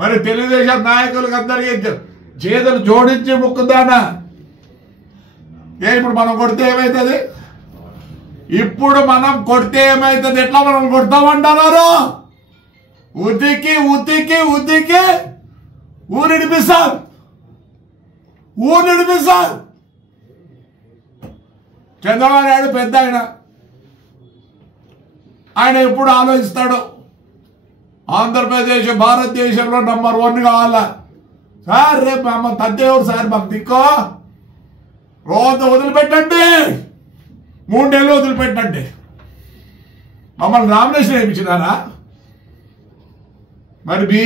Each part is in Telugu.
మరి తెలుగుదేశం నాయకులకు అందరికీ చేతులు జోడించి మొక్కుదానా? ఇప్పుడు మనం కొడితే ఏమవుతుంది? ఇప్పుడు మనం కొడితే ఏమవుతుంది? ఎట్లా మనం కొడతామంటున్నారు? ఉతికి ఉతికి ఉతికి ఊరిడిపిస్తారు. చంద్రబాబు నాయుడు పెద్ద ఆయన ఎప్పుడు ఆలోచిస్తాడు ఆంధ్రప్రదేశ్ భారతదేశంలో నంబర్ 1 కావాలా సార్? రేపు అమ్మ తద్దేవుడు సార్ మాకు దిక్కో రోజు వదిలిపెట్టండి, 3 నెలలు వదిలిపెట్టండి. మమ్మల్ని నామినేషన్ వేయించినారా? మరి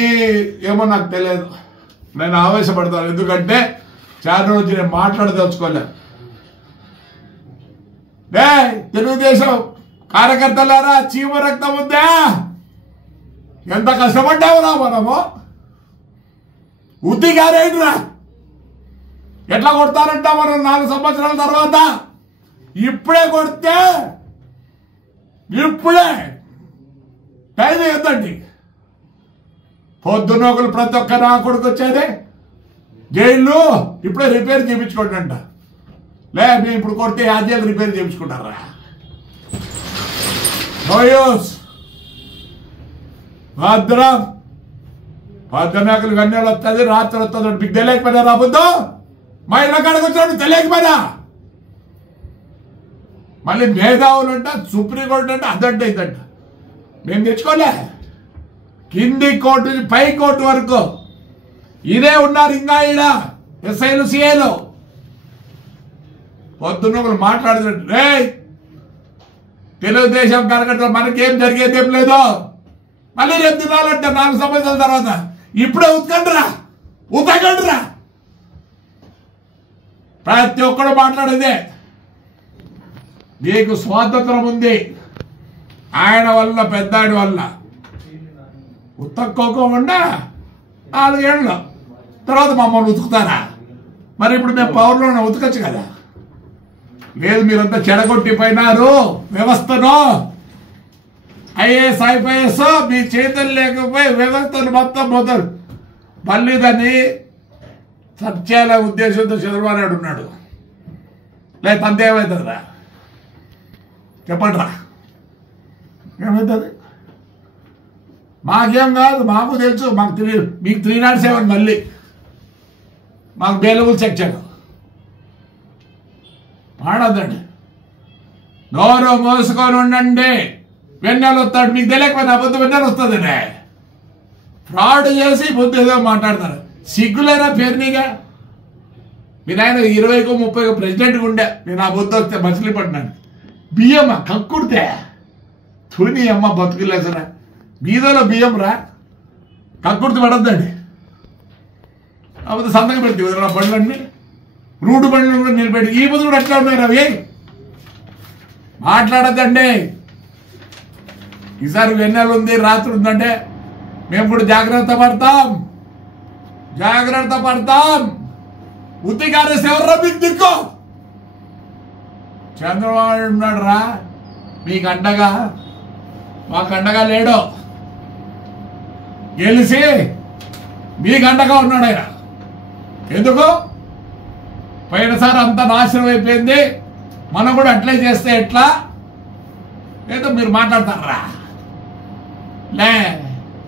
ఏమో నాకు తెలియదు. నేను ఆవేశపడతాను, ఎందుకంటే చాలా రోజు నేను మాట్లాడదలుచుకోలే. తెలుగుదేశం కార్యకర్తలారా, చీమ రక్తం ఉందా? ఎంత కష్టపడ్డావురా మనము. ఉద్దిగారేంద్రా ఎట్లా కొడతారంట మనం 4 సంవత్సరాల తర్వాత? ఇప్పుడే కొడితే ఇప్పుడే టైం ఎంతండి? పొద్దున్న ఒకరు ప్రతి ఒక్క నా కొడుకు వచ్చేదే జైళ్ళు ఇప్పుడే రిపేర్ చేయించుకోండి అంట. మేము ఇప్పుడు కొడితే యాజ్యాలు రిపేర్ చేయించుకుంటారా? భద్రం పద్దనాకులు గన్నేలు వస్తుంది, రాత్రి వస్తుంది. మీకు తెలియకపోయినా రాబోద్దు. మా ఇళ్ళ కాడకు వచ్చాడు తెలియకపోయినా. మళ్ళీ మేధావులు అంట, సుప్రీంకోర్టు అంటే అదంటే ఇదంట. మేము తెచ్చుకోలే. కింది కోర్టు పై కోర్టు వరకు ఇదే ఉన్నారు. ఇంకా ఈడ ఎస్ఐలు సిఐలు పొద్దున్న ఒకరు మాట్లాడుతున్నారు. రే తెలుగుదేశం కార్యకర్తలు మనకేం జరిగేది ఏం లేదు. మళ్ళీ రేపు తినాలంటే 4 సంవత్సరాల తర్వాత ఇప్పుడే ఉతకండిరా. ప్రతి ఒక్కడు మాట్లాడేదే. మీకు స్వాతంత్రం ఉంది, ఆయన వల్ల పెద్దాడి వల్ల ఉతక్కోకుండా 4 ఏళ్ళు తర్వాత మమ్మల్ని ఉతుకుతారా? మరి ఇప్పుడు మేము పవర్లో ఉతకచ్చు కదా. లేదు, మీరంతా చెడగొట్టిపోయినారు వ్యవస్థను. ఐఏఎస్ ఐపీఎస్ మీ చేతులు లేకపోయి వ్యవస్థను మొత్తం మళ్ళీ దాన్ని సత్యాల ఉద్దేశంతో చంద్రబాబు నాయుడు ఉన్నాడు. లేదు తంతే ఏమవుతుందిరా? చెప్పండి రా, ఏమవుతుంది? మాకేం కాదు, మాకు తెలుసు. మీకు 307 మళ్ళీ మాకు బెయిలబుల్ సెక్షన్. మాడద్దండి, నోరు మోసుకొని ఉండండి. వెన్నెలు వస్తాడు, మీకు తెలియకపోయినా బుద్ధి వెన్నెలు వస్తుందండి. ఫ్రాడ్ చేసి బుద్ధి ఏదో మాట్లాడతారు. సిగ్గులేరా పేరునిగా? మీరు ఆయన 20కో 30కో ప్రెసిడెంట్గా ఉండే. నేను ఆ బుద్ధి వస్తే మచిలీపట్నాను బియ్యం కక్కుడితే తుని అమ్మ బతుకులేసరా. బీదలో బియ్యం రా, కక్కుడితే పడద్దండి. కాకపోతే సంతకం పెడితే నా బండ్లన్నీ రూడు బండ్లు కూడా నిలబెట్టి ఈ బుద్ధి కూడా ఎట్లా ఉన్నాయి రవి? మాట్లాడద్దండి. ఈసారి వెన్నెల ఉంది, రాత్రి ఉందంటే మేము కూడా జాగ్రత్త పడతాం. ఉత్తికారేసి ఎవర్రా మీకు దిక్కు? చంద్రబాబు ఉన్నాడు రా మీకు అండగా. మాకు అండగా లేడు. గెలిచి మీకు అండగా ఉన్నాడు ఆయన. ఎందుకు? పోయినసారి అంతా నాశనం అయిపోయింది. మనం కూడా అట్లే చేస్తే ఎట్లా? ఏదో మీరు మాట్లాడతారా?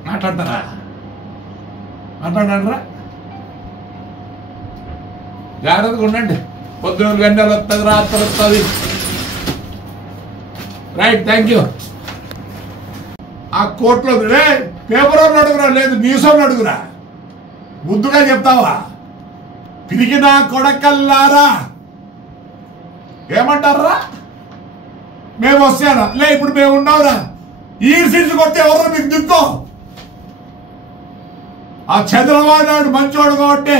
మాట్లాడరా? జాగ్రత్తగా ఉండండి. పొద్దున గంటలు వస్తుంది, రాత్రి వస్తుంది. Right, thank you. ఆ కోర్టులో పేపర్ వాళ్ళు అడుగురా, లేదు న్యూస్ వాళ్ళు అడుగురా. ముద్దుగా చెప్తావా? పిరిగిన కొడకల్లారా ఏమంటారా? మేము వస్తారా? ఇప్పుడు మేము ఉన్నావురా. ఈ సీట్లు కొడితే ఎవరు మీకు దిక్కో? ఆ చంద్రబాబు నాయుడు మంచివాడు కాబట్టి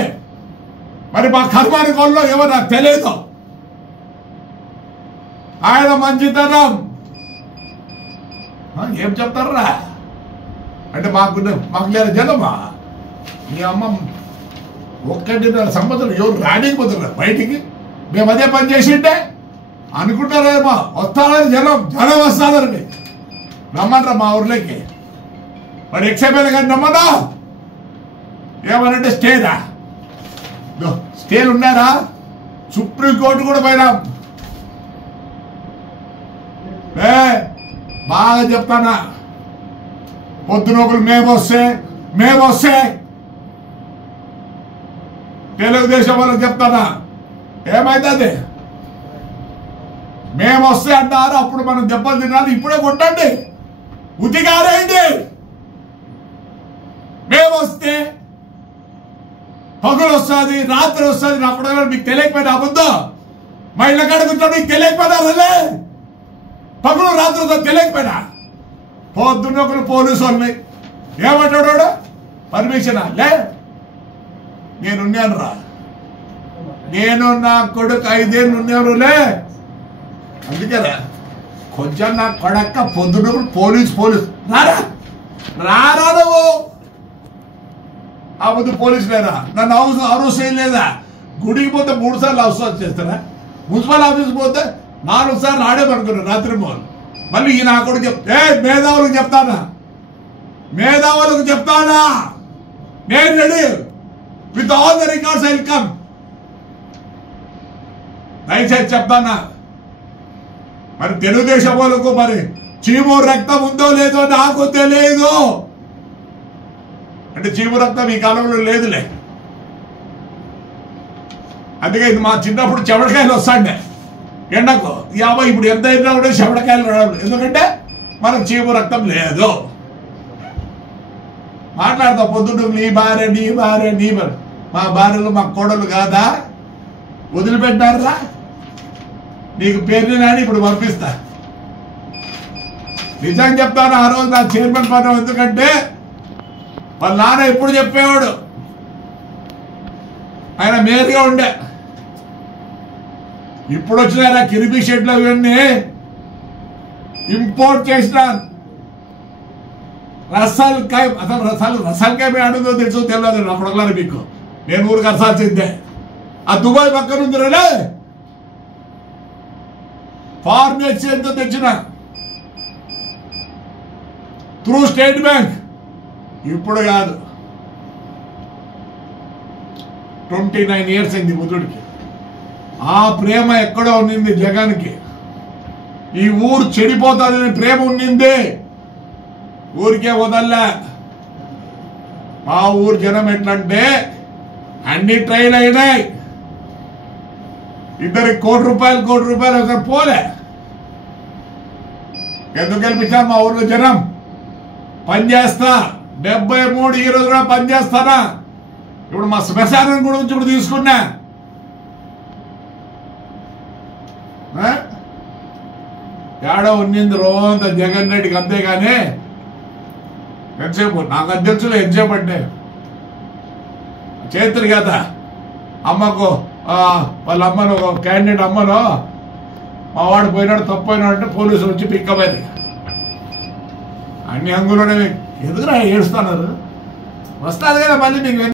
మరి మా కర్మాని కొల్లో ఏమో నాకు తెలియదు. ఆయన మంచితనం ఏం చెప్తారా? అంటే మాకు లేదా జనమా? మీ అమ్మ 1.5 సంవత్సరం ఎవరు రానికపోతున్నారు బయటికి. మేము అదే పని చేసింటే అనుకుంటారేమో వస్తారని జనం వస్తారని రమ్మంటారా మా ఊర్లోకి. మరి ఎక్సైపోయిన కానీ నమ్మదా? ఏమనంటే స్టేదా, స్టేలు ఉన్నారా? సుప్రీంకోర్టు కూడా పోయినా బాగా చెప్తానా, పొద్దునొకరు మేమొస్తే తెలుగుదేశం వాళ్ళకి చెప్తానా ఏమైతుంది? మేమొస్తే అంటారు, అప్పుడు మనం దెబ్బలు తినాలి. ఇప్పుడే కొట్టండి, ఉతిగారేంటి? మేమొస్తే పగులు వస్తుంది, రాత్రి వస్తుంది. అప్పుడు మీకు తెలియకపోయినా అబద్ధం. మా ఇళ్ళ కాడ కూర్చోండి, మీకు తెలియకపోయినా అదే పగులు రాత్రి వస్తుంది తెలియకపోయినా. పొద్దున్న ఒకరు పోలీసు వాళ్ళని ఏమంటాడు? పర్మిషన్ లే, నేనున్నాను రా, నేను నా కొడుకు 5 ఏళ్ళు ఉన్నానులే. అందుకేరా కొంచెం నా కొడక్క పొద్దున్నప్పుడు పోలీసు రారా రారా నువ్వు ఆ ముందు పోలీసు లేరా? నన్ను అరెస్ట్ చేయలేదా? గుడికి పోతే 3 సార్లు అవసరం చేస్తారా? మున్సిపల్ ఆఫీస్కి పోతే 4 సార్లు ఆడేమనుకున్నాను రాత్రి మోలు. మళ్ళీ ఈ నా కొడుకు మేధావులకు చెప్తానా నేను ready with all the records I will come. దయచేసి చెప్తానా. మరి తెలుగుదేశం వాళ్ళకు మరి చీము రక్తం ఉందో లేదో నాకు తెలియదు. అంటే చీము రక్తం ఈ కాలంలో లేదులే. అందుకే ఇది మా చిన్నప్పుడు చెమటకాయలు వస్తాండే ఎండకు. ఇప్పుడు ఎంత అయినా కూడా చెమటకాయలు రావడం, ఎందుకంటే మనకు చీము రక్తం లేదు. మాట్లాడతా పొద్దున్న నీ భార్య. మా భార్యలు మా కోడలు కాదా? వదిలిపెట్టారా? నీకు పేరు నాని ఇప్పుడు పంపిస్తా. నిజంగా చెప్తాను, ఆ రోజు నా చైర్మన్ పదం. ఎందుకంటే వాళ్ళ నాన్న ఎప్పుడు చెప్పేవాడు, ఆయన మేయర్గా ఉండే. ఇప్పుడు వచ్చిన కిరిబి షెడ్లు అవన్నీ ఇంపోర్ట్ చేసిన రసాలకాయ. అసలు రసాలకాయ అడుగుదో తెలుసు తెలియదు అప్పుడు మీకు. నేను ఊరికి అరసాల్సిందే. ఆ దుబాయ్ పక్కన ఉంది రే, ఫారిన్ ఎక్స్చేంజ్ తో తెచ్చిన త్రూ స్టేట్ బ్యాంక్. ఇప్పుడు కాదు, 29 years అయింది బుద్ధుడికి. ఆ ప్రేమ ఎక్కడో ఉన్నింది జగన్కి. ఈ ఊరు చెడిపోతుందని ప్రేమ ఉన్నింది, ఊరికే వదల్లా. మా ఊరు జనం ఎట్లంటే అన్ని ట్రైల్ అయినాయి. 2 కోటి రూపాయలు పోలే. ఎందుకు గెలిపించారు? మా ఊర్లో జనం పనిచేస్తా. 73 ఈ రోజు కూడా పనిచేస్తానా. ఇప్పుడు మా శ్మశానం గురించి ఇప్పుడు తీసుకున్నా. ఏడో ఉన్నింది రోజంత జగన్ రెడ్డికి, అంతేగాని ఎంతసేపు నాకు అది తెలుసులే. ఎంతసేపు అంటే చేతులు కదా అమ్మకు, వాళ్ళ అమ్మను క్యాండిడేట్ అమ్మను మా వాడు పోయినాడు తప్పోయినాడు అంటే పోలీసులు వచ్చి పిక్కపోయింది. అన్ని అంగులోనే ఎందుకు ఏడుస్తున్నారు? వస్తుంది కదా మళ్ళీ మీకు.